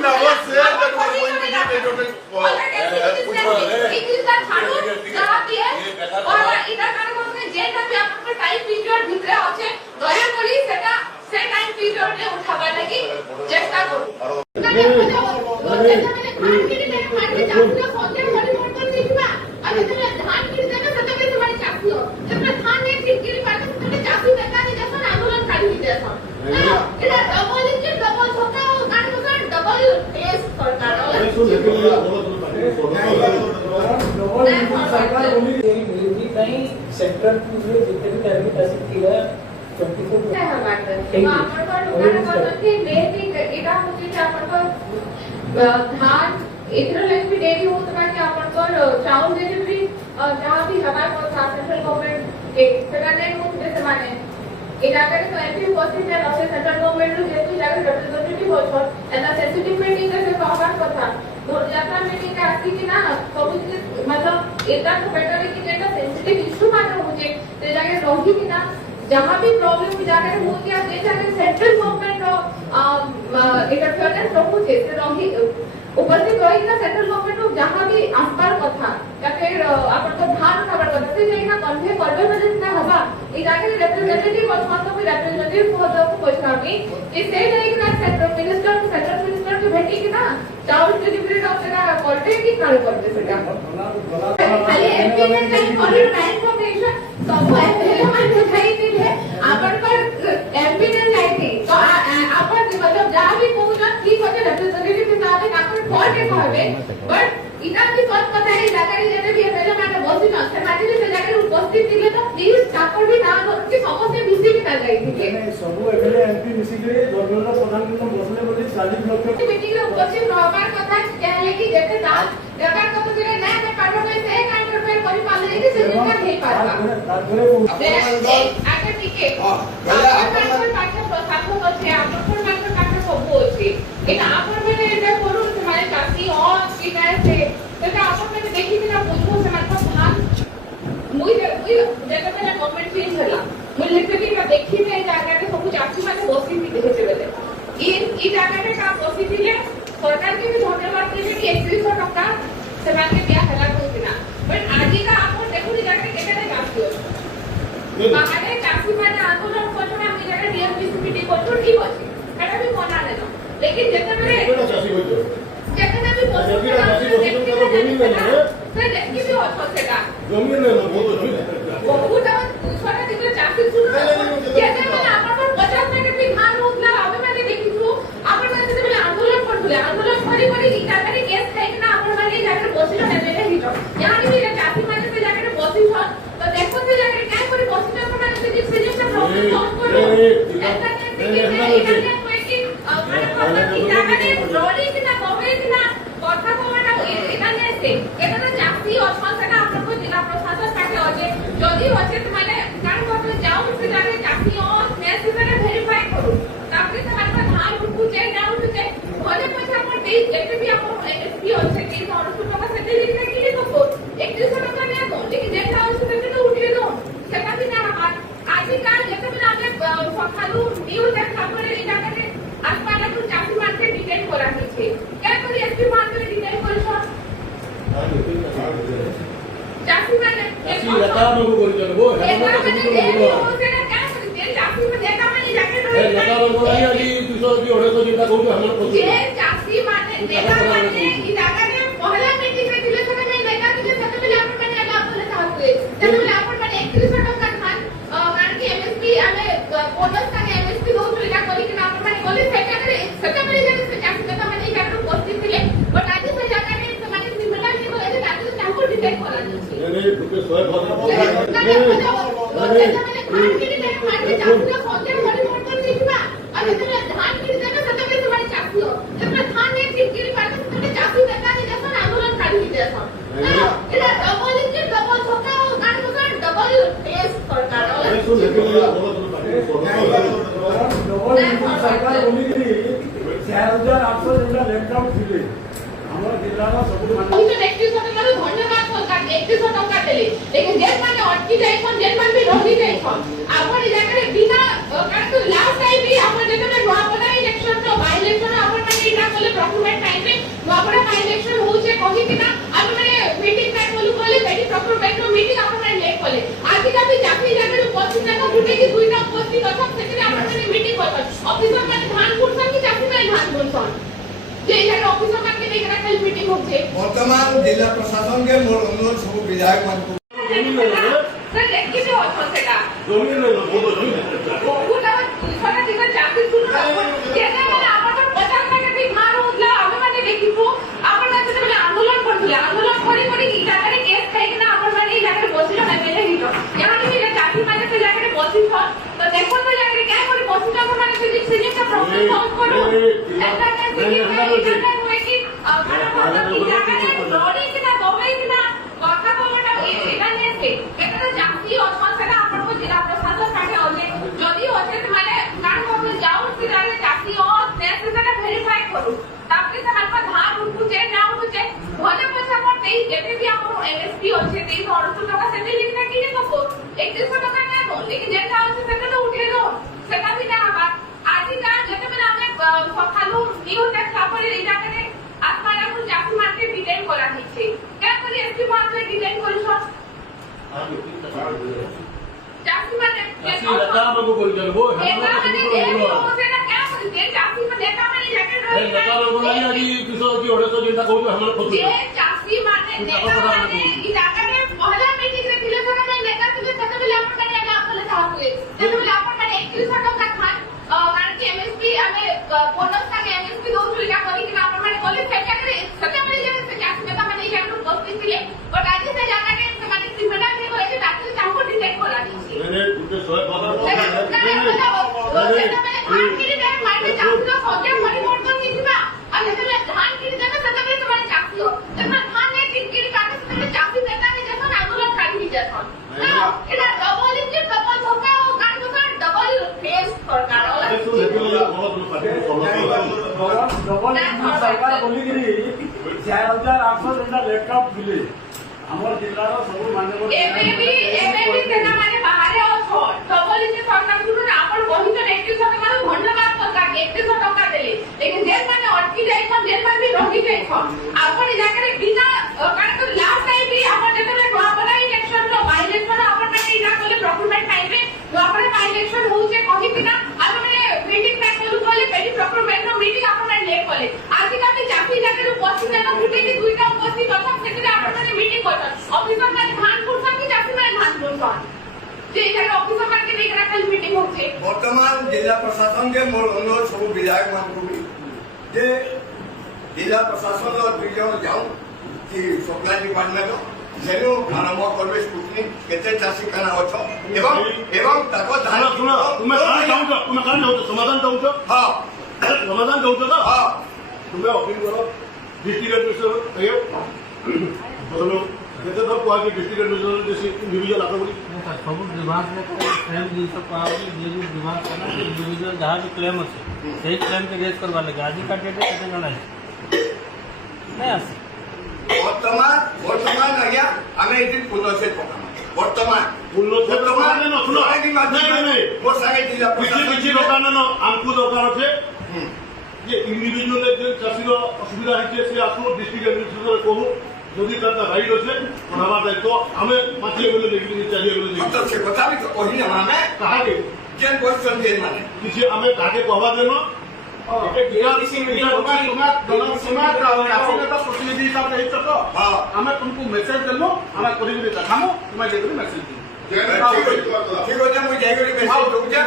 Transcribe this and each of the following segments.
never said that we are going to give electronic. It is the ছাড়ুন যা দিয়ে और এটা কারণ হচ্ছে যেটা भी আপনাদের টাইম পিরিয়ড ভিতরে আছে দয়া করে সেটা সেই টাইম পিরিয়ডে উঠাবার লাগি চেষ্টা করুন सेंट्रल जितने भी टैरिफ पैसे किया 24 ধান এটার লাগবে দেরি হতে পারে আপনাদের চাউল ডেলিভারি যা भी হবার কথা সেন্ট্রাল গভর্নমেন্ট সেটা নেই হচ্ছে মানে এই জায়গায় তো এমপি উপস্থিত है और सेंट्रल गवर्नमेंट रो যেহেতু জায়গা রিপ্রেজেন্টেটিভ হচ্ছে এটা সেন্সিটিভ মিটিং से হবার কথা ধর্যাত্রা মিটিং আসি কি না ସବୁ मतलब এটা তো বেটার है कि যেটা সেন্সিটিভ ইস্যু মানে হচ্ছে যে জায়গায় রহি কি না जहां भी प्रॉब्लम की जाकर हो गया जे जाके सेंट्रल गवर्नमेंट इंटरफेरेंस रखुचे से रही उपस्थित रही ना सेंट्रल गवर्नमेंट जहां भी आसपार कथा या फिर अपन को धान खबर कथा से जेना कन्वे करबे बजे ना हबा ई जाके रिप्रेजेंटेटिव अथवा को रिप्रेजेंटेटिव को तो पछामी कि से जाई ना सेंट्रल मिनिस्टर के भेटी कि ना चाउल डिलीवरी डॉक्टर करते कि काल करते सेटा खाली एमपी में टाइम फॉर इन्फॉर्मेशन सब एमपी में बुझाई दिले अपन पर एमपी ने जाई तो अपन मतलब जहां भी कहूना ठीक होते रिप्रेजेंटेटिव के साथ अपन कोर्टे कहबे बट इना भी बात पता है जाकर जेते भी पहले माने बसी न से माटी से जाकर उपस्थित दिले तो प्लीज चाकर भी ना कि समस्त मिसी भी ना जाई दिले सब एमएलए एमपी मिसी के गवर्नमेंट प्रधानमंत्री बसले बोली 40 लोग मीटिंग रे उपस्थित रहबार कथा कहले कि जेते दाल जगह कत दिले ना मैं पारो में से काउंटर पे करी पाले कि से जिनका हे पारबा आगे टिके आपन पाठ प्रशासन আছে आपन पाठ सब আছে এটা আপন মানে এটা করুন তোমারে চাষী और কি আছে এটা আপন মানে দেখি না বুঝবো সমান ধান মুই যেটা মানে গভর্নমেন্ট চেঞ্জ হলা মুই লিখতে কি দেখি না এই জায়গাতে সব চাষী মানে বসি দিতে বেলে এই জায়গাতে কাম বসি দিলে सरकार के भी धन्यवाद देबे कि 3100 टका सेवा के दिया हला कोइना बट आजि का आपन देखु नि जाके केते जासियो बाहरे चासी माने आंदोलन करछन हम जगह डीएमपीसीपीटी करछन ठीक अछि एटा भी मना नेनो लेकिन जेते बेले चासी होइतो जेते भी चासी करो जमीन ले ले से देखि भी होतो सेटा जमीन ले लो बहुत छोटा दिले चासी सुनो जेते बेले आपन 50 मिनट भी धान होतला अबे माने देखिछु आपन माने जेते बेले आंदोलन करथले आंदोलन करी ई जाकर केस खाइ ना आपन माने जाकर बसिलो नेबे हिजो यानी भी चासी माने से जाकर बसिछ तो देखो से जाकर काय करी बसिछ आपन माने से जिसका प्रॉब्लम सॉल्व करो एटा के कोई कि माने प्रॉब्लम की जाकर रोडी कि ना कवे कि ना কথা কওয়াটা এখানে আছে এটা না চাকরি অথবা সেটা আপনাদের জেলা প্রশাসন কাছে আছে যদি আছে মানে কারণ কথা যাও সে জায়গায় চাকরি ও মেসেজে ভেরিফাই করুন তারপরে তোমার ধান উঠুছে না উঠুছে ঘরে পয়সা আপনি দেই যেতে भी आप एसपी আছে কি 900 টাকা সেটা লিখে কি লিখো 3100 টাকা নিয়ে দাও लेकिन যেটা আছে সেটা তো উঠিয়ে দাও সেটা भी না আজকাল যেটা বলে আমি সকালু নিউজ খবরে এই জায়গাতে আসপালা তো চাকরি মার্কে ডিটেইল করা হয়েছে কেন করে এসপি মার্কে ডিটেইল করেছ চাকরি মানে চাকরি এটা বাবু করি চলবো এটা মানে সেটা কেন করে যে চাকরি মানে এটা মানে জায়গায় এটা বাবু করি আলি 200 কি 250 জিটা কইছো আমার পছন্দ যে চাকরি মানে নেতা মানে এই জায়গায় পহলা মিটিং রে দিলে সেটা মানে নেতা দিলে সেটা বলে আপন মানে এটা বলে থাকবে সেটা বলে আপন মানে 3100 টাকা ধান কারণ কি এমএসপি আমি 50 টাকা এমএসপি দউছো এটা করি কি না আপন মানে বলে সেটা মানে জানি সে চাকরি কথা মানে এই জায়গায় উপস্থিত ছিলে বাট আজ সে জায়গায় মানে সিমিলার কি বলে যে তাকে চাকরি ডিটেক্ট করা যাচ্ছে এনে ঢুকে 100 ভাগ ধান কিনতে না সেটা বেশি মানে চাকরি সেটা ধান নিয়ে কিনতে পারে সেটা চাকরি দেখা দিয়ে যখন আন্দোলন কাটি দিতে আসো এটা ডবল ইঞ্জিন ডবল ছক্কা ও গান গান ডবল টেস্ট সরকার eso le que la bola con सरकार बोली कि 4800 जिला लैपटॉप ଥିଲେ ଆମର ଜିଲ୍ଲାର ସବୁ ମାନେ 3100 টাকা ধন্যবাদ সরকার 3100 টাকা দেলে लेकिन जेल माने अटकी जाइछन जेल मान भी रही जाइछन आपण এই জায়গায় বিনা কারণ লাস্ট টাইম भी आपण যেটা নয়া বনাই ইলেকশন তো বাই ইলেকশন आपण মানে এটা বলে ডকুমেন্ট इलेक्शन होचे कहि कि ना आमे माने मीटिंग टाइम बोलू बोले बेटी प्रोक्योरमेंट नो मीटिंग आपण माने लेट बोले आज का भी चाकरी जाके 25 टाका गुटे की दुईटा उपस्थित अथक सेकरे आपण माने मीटिंग करबा ऑफिसर माने धान कुरसन की चाकरी माने धान कुरसन जे इधर ऑफिसर माने के लेकर कल मीटिंग होचे वर्तमान जिला प्रशासन के मोर अनुरोध सब विधायक मान को सर लेकिन जो होतो सेटा জমি নেই বহুত জমি বহুটা ছটা দিকে চাকরি শুরু করব যেটা মানে আমার 50 টাকা দিয়ে ধান উঠলা আমি মানে দেখিছো আমার কাছে বলে আন্দোলন করছিল আন্দোলন করে এই জায়গায় কেস খাই কিনা আমার মানে এই জায়গায় বসিল এমএলএ হিটো এখন আমি এই চাকরি মানে সেই জায়গায় বসিছ তো দেখো তো জায়গায় কেন করে বসিছ আমার মানে সেই সিনেটা প্রবলেম সলভ করো একটা কাছে কি হয় কি মানে কথা কি জায়গায় লড়ি কিনা দবাই কিনা কথা বলাটা এটা নিয়ে এটা তো জাতি অসমান সেটা আপনার জেলা প্রশাসন কাছে আছে যদি আছে মানে কার মধ্যে যাও সেটাকে জাতি ও নেসেসারি ভেরিফাই করু তারপরে সেমানকা ধান উঠুছে না উঠুছে ভলে পয়সা করতে যেতে भी আমার এমএসপি আছে 300 টাকা সেটা লিখনা কি নেব 3100 টাকা নেব लेकिन যেটা আছে সেটা তো উঠে দাও সেটা भी না আবার আজিকা যেটা মানে আমি সকালু নিউজ দেখা পরে এটা করে আপনারা কোন জাতি মার্কেট ডিটেইল করা হচ্ছে কেন করে এসপি মার্কেট ডিটেইল করিস জাতি মানে আসি নেতা আমাকে কই দেবো নেতা মানে যে হোসে না কেন করে যে জাতি মানে নেতা মানে জায়গা এই নেতা লোক লাগি আজ 200 কি 250 যেটা কইছো আমরা কত যে জাতি মানে নেতা মানে এই জায়গায় পহলা মিটিং রে দিলে তো মানে নেতা দিলে সেটা বলে আপনারা আগে আপনারা চাহুয়ে সেটা বলে আপনারা 3100 টাকা খান মানে কি এমএসপি আমি বোনাস থাকে এমএসপি দউছলি যা করি কি আপনারা মানে বলে সেটা করে সেটা মানে যে জাতি নেতা মানে এই জায়গায় বসতে ছিলে বাট আজ সে জায়গায় মানে ক্রিমিনাল কে বলে যে ডাক্তার চাহু ডিটেক্ট করা দিয়েছে মানে দুটো 100 কথা सरकार बोलिकी 4800 जेनटा लैपटॉप मिले हमर जिल्लार सब मान्यवर एबेबी सेना माने बाहर अछो डबल इजे सरकार गुरु आपण बहित 3100 टका धन्यवाद सरकार 3100 टका देले लेकिन जेल माने अटकी जाई छन जेल में भी रही जाई छन आपण इ जाकर बिना कारण तो लास्ट टाइम भी आपण जेतले नोबला इलेक्शन लो बाय इलेक्शन आपण माने इना कोले प्रोक्योरमेंट टाइम में नोबला बाय इलेक्शन होउचे कहि बिना आपण माने मीटिंग टाइम बोलू कोले पेडी प्रोक्योरमेंट नो मीटिंग आपण माने लेट कोले आज का भी जाति जाकर उपस्थित ना गुटे की दुईटा उपस्थित अथक सेकरे आपण माने मीटिंग करछन ऑफिसर माने धान कुरसन की जाति माने धान कुरसन जे इधर ऑफिसर माने के लेकर कल मीटिंग होचे वर्तमान जिला प्रशासन के मोर अनुरोध सब विधायक मान को जे जिला प्रशासन और दुईजन जाऊं कि सप्लाई डिपार्टमेंट जेनु आरंभ करबे स्क्रूटनी केते चासी खाना अछ एवं ताको धान सुनो तुमे कान चाहूछ तुमे कान चाहूछ समाधान चाहूछ हां समाधान चाहूछ ना हां तुमे अपील करो डिस्ट्रिक्ट एडमिनिस्ट्रेटर कहियो बोलो केते तो कोआ कि डिस्ट्रिक्ट एडमिनिस्ट्रेटर जैसे इंडिविजुअल आकर बोली सब विभाग में क्लेम जिस विभाग का ना इंडिविजुअल जहाँ भी क्लेम अच्छे सही क्लेम के रेज करवा लगे आज का डेट कैसे जाना है नहीं आसे वर्तमान आज्ञा आमे इति पुनः से पकाम वर्तमान वर्तमान न सुनो नहीं मोर संगे जिला किछि दरकार न हमकु दरकार छे जे इंडिविजुअल जे चासी रो असुविधा है से आसो डिस्ट्रिक्ट एडमिनिस्ट्रेटर कहू যদি তার রাইট আছে পড়াবার দায়িত্ব আমি মাঝে বলে দেখি চালিয়ে বলে দেখি तो से बता भी कहि ना माने কাহাকে जेन क्वेश्चन जेन माने কিছু আমি কাকে কহবা দেন प्रतिनिधि हिसाब से आम तुमको मेसेज देलु आम कर देखामु तुम जेबरी मेसेज ठीक हो जा मुझे जाइगरी मेसेज दउ जा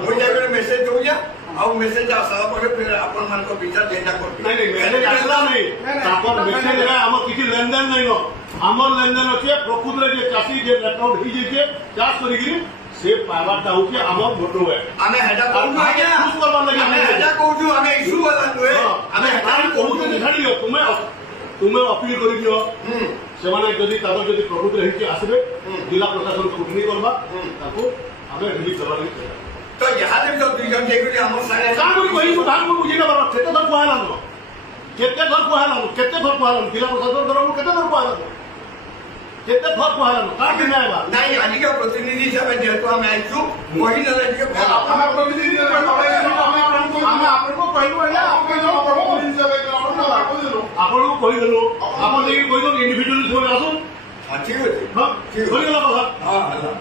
मुझे जाइगरी मेसेज दउ जा आउ मेसेज आसा परे फिर अपन मान को विचार जेटा करबी नहीं नहीं मेसेज आसला नहीं तापर मेसेज रे हम किछि लेनदेन नहीं नो हमर लेनदेन अछि प्रकृत रे जे चासी जे अकाउंट ही जे चाष करिगिरी से पावाटा होके हमर भोटो है आमे हेडा कहू आज्ञा खुश करबार लागि आमे हेडा कहू आमे इशू वाला नुए आमे हेडा कहू तो छाडियो तुमे अपील करि दियो सेमाने जदि ताको जदि प्रकृत रे हिचे आसबे जिला प्रशासन कुटनी करबा ताको आमे रिलीज करबा लागि तो यहाँ से तो दुईजन जाइगरी हमर संगे कान कोइ धान को बुझिना बार केते धर कोहाला न केते धर कोहाला जिला प्रशासन धर केते धर कोहाला केते धर कोहाला का कि नै बा नहीं आज के प्रतिनिधि हिसाब से जेतो हम आइछु वही न के हम प्रतिनिधि हम आपन को कहलु है आपके जो प्रतिनिधि हिसाब ଆପଣଙ୍କୁ କହିଦେଲୁ ଆପଣ ଯାଇକି କହିଦେବୁ ଇଣ୍ଡିଭିଜୁଆଲି ସେମାନେ ଆସୁ ହଁ ଠିକ ଅଛି ହଁ ଠିକ ଅଛି ସରିଗଲା କଥା ହଁ ହେଲା